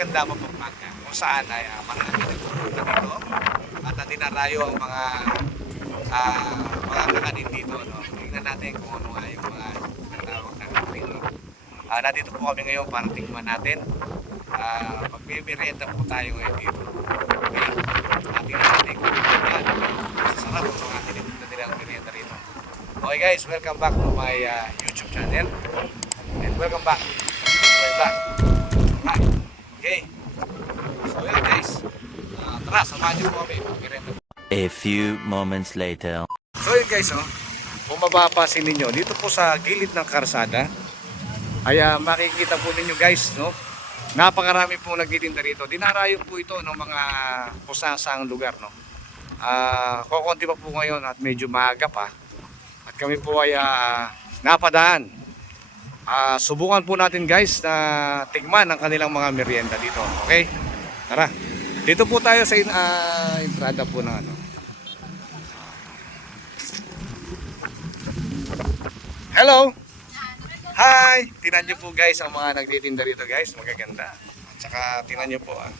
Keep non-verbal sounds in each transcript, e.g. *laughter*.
ng Davao Pampanga kung saan ay uh, marami nagpupunta dito at uh, dinarayo ang mga ah, mga kakanin dito. No? Tingnan natin kung ano nga yung mga tinatawag na kakanin. No? Ah, nandito po kami ngayon para tingnan natin. Uh, Magmimerienda po tayo ngayon dito. Okay? Uh, tingnan natin kung ano yan. Sarap ang mga tinitinda nila ang merienda rito. Okay guys, welcome back to my ah, YouTube channel. And welcome back. Welcome back. Hi. Okay. So yun guys. Ah, tara, samahan niyo po kami. A few moments later. So yun guys, oh, kung mapapansin ninyo, dito po sa gilid ng karsada, ay ah, makikita po ninyo guys, no? Napakarami po nagtitinda rito. Dinarayo po ito ng mga kusasang lugar, no? Ah, kukunti pa po ngayon at medyo maaga pa. At kami po ay ah, napadaan. Ah, subukan po natin guys na tigman ang kanilang mga merienda dito. Okay? Tara. Dito po tayo sa ah, entrada po ng ano. Hello! Hi! Tinan nyo po guys ang mga nagtitinda rito guys. Magaganda. At saka tinan nyo po. Ah.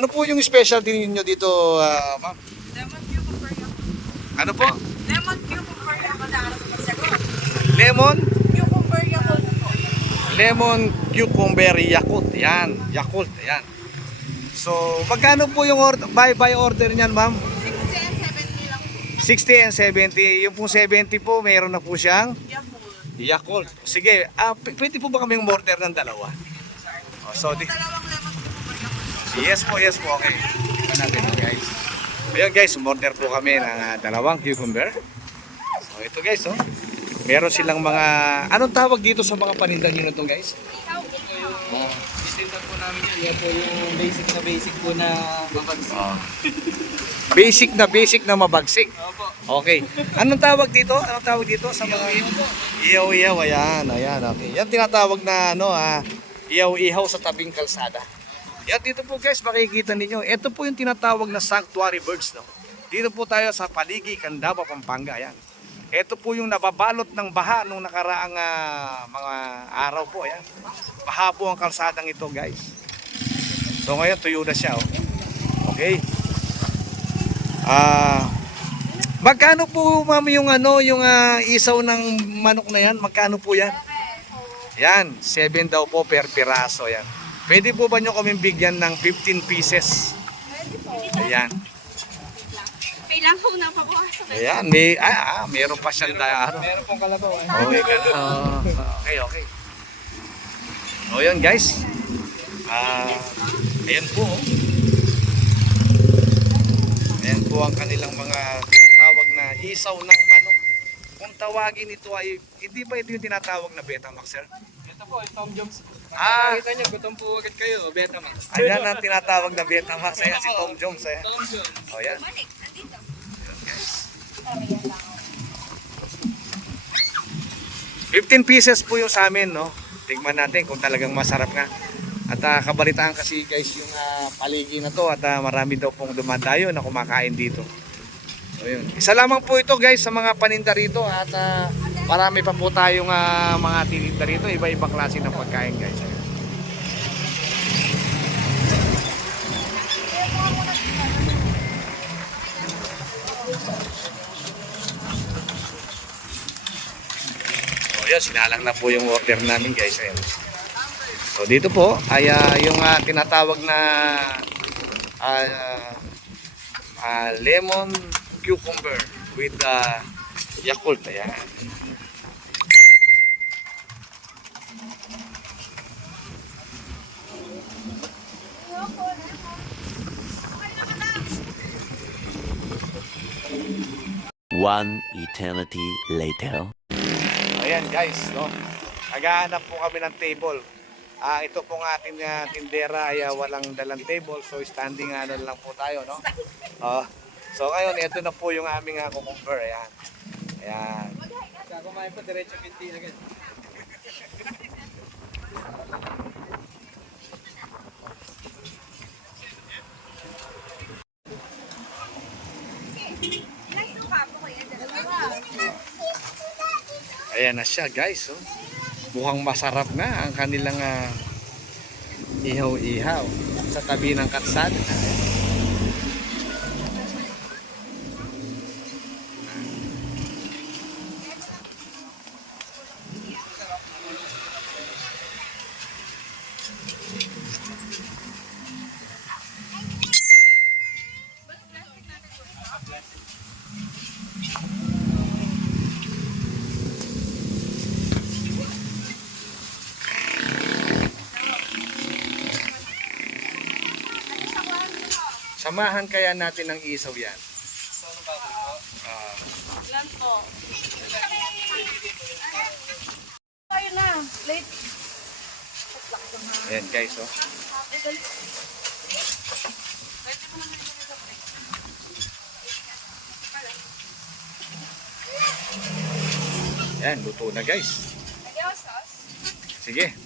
Ano po yung specialty ninyo dito, ah, ma'am? Lemon cucumber yakult. Ano po? Lemon cucumber yakult na aras sa pagsagot. Lemon? Cucumber yakult po. Lemon cucumber Yakult. Yan. Yakult. Yan. So, magkano po yung order, buy-buy order niyan, ma'am? 60 and 70 lang po. 60 and 70. Yung pong 70 po, mayroon na po siyang Yakult. Yakult. Sige, ah, p- pwede po ba kaming order ng dalawa? Oh, so, di- Dalawang lemon cucumber yakult. Yes po, yes po. Okay. Tingnan natin oh, guys. Ayan guys, umorder po kami ng ah, dalawang cucumber. So ito guys, oh. Meron silang mga... Anong tawag dito sa mga paninda nyo na to guys? Itinda po namin yan. Yan po yung basic na basic po na babagsak. Basic na basic na mabagsik. Opo. Okay. Anong tawag dito? Anong tawag dito sa mga... Iyaw-iyaw. Ayan, ayan. Okay. Yan tinatawag na ano ah, iyaw-ihaw sa tabing kalsada. Yan dito po guys, makikita ninyo. Ito po yung tinatawag na sanctuary birds. No? Dito po tayo sa Paligi, Candaba, Pampanga. Ayan. Ito po yung nababalot ng baha nung nakaraang ah, mga araw po. Ayan. Baha po ang kalsadang ito guys. So ngayon tuyo na siya. Oh. Okay. Ah, magkano po ma'am yung ano, yung ah, isaw ng manok na yan? Magkano po yan? Yan, 7 daw po per piraso yan. Pwede po ba nyo kaming bigyan ng 15 pieces? Ayan. Kailangan ko na pabukasan. Ayan, may, ah, ah, meron pa siyang da, ano. Meron pong kalabaw. eh. Okay, ganun. okay, okay. O yun guys. Ah, ayan po. oh. Ayan po ang kanilang mga tinatawag na isaw ng manok. Kung tawagin ito ay, hindi ba ito yung tinatawag na Betamax, sir? Ito po, yung Tom Jones. Ah. Nakita niyo, gutom po agad kayo. Betamax. Ayan ang tinatawag na Betamax. Ayan si Tom Jones. Ayan. Tom Jones. O yan. Balik, nandito. Ayan, guys. 15 pieces po yung sa amin, no? Tingnan natin kung talagang masarap nga. At ah, kabalitaan kasi guys yung ah, paligi na to at ah, marami daw pong dumadayo na kumakain dito. So yun. Isa lamang po ito guys sa mga paninda rito at ah, marami pa po tayong ah, mga tininda rito. Iba-ibang klase ng pagkain guys. So yun, sinalang na po yung order namin guys. Ayan. So dito po ay ah, yung ah, tinatawag na ah, ah, lemon cucumber with ah, Yakult. Ayan. One eternity later. Ayan guys, no? Naghahanap po kami ng table. Ah, ito pong ating ah, tindera ay ah, walang dalang table, so standing ano lang po tayo, no? Oh. So ngayon, ito na po yung aming uh, cucumber, ayan. Ayan. Kumain po, diretso kinti agad. *laughs* Ayan na siya guys, oh. Mukhang masarap na ang kanilang ah, ihaw-ihaw sa tabi ng katsada. Samahan kaya natin ng isaw yan. Ah, Ilan po? Kayo na. Late. ayan guys, oh. Ayan, luto na guys. Sige.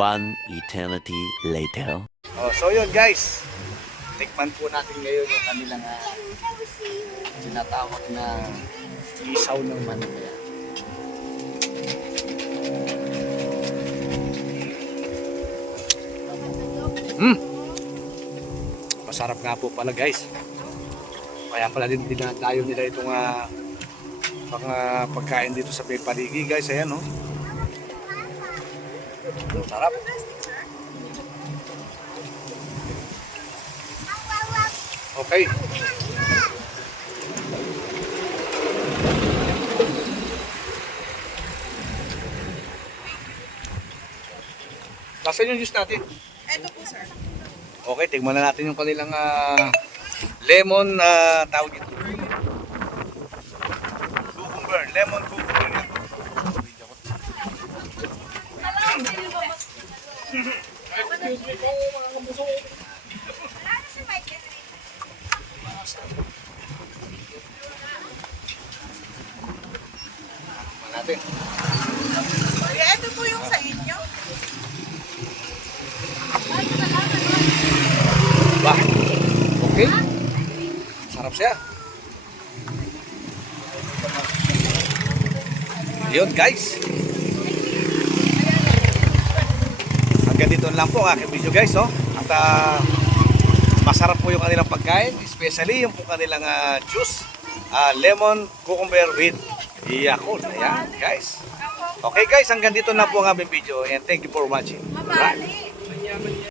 One eternity later. Oh, so yun guys. Tikman po natin ngayon yung kanilang uh, sinatawag na isaw ng manok. Mm. Masarap nga po pala guys. Kaya pala din dinadayo nila itong ah, mga pagkain dito sa may paligi guys. Ayan oh. Sarap. Okay. Nasaan yung juice natin? Ito po, sir. Okay, tignan na natin yung kanilang ah, lemon ah, tawag ito. Cucumber, lemon cucumber. Natin. Kuya, ito po yung sa inyo. Ba? Okay. Sarap siya. Yun guys. Hanggang dito lang po ang aking video guys. Oh. At ah, masarap po yung kanilang pagkain. Especially yung po kanilang ah, juice. ah, lemon cucumber with Yakult. Ayan, guys. Okay guys, hanggang dito na po ang aming video and thank you for watching. Alright.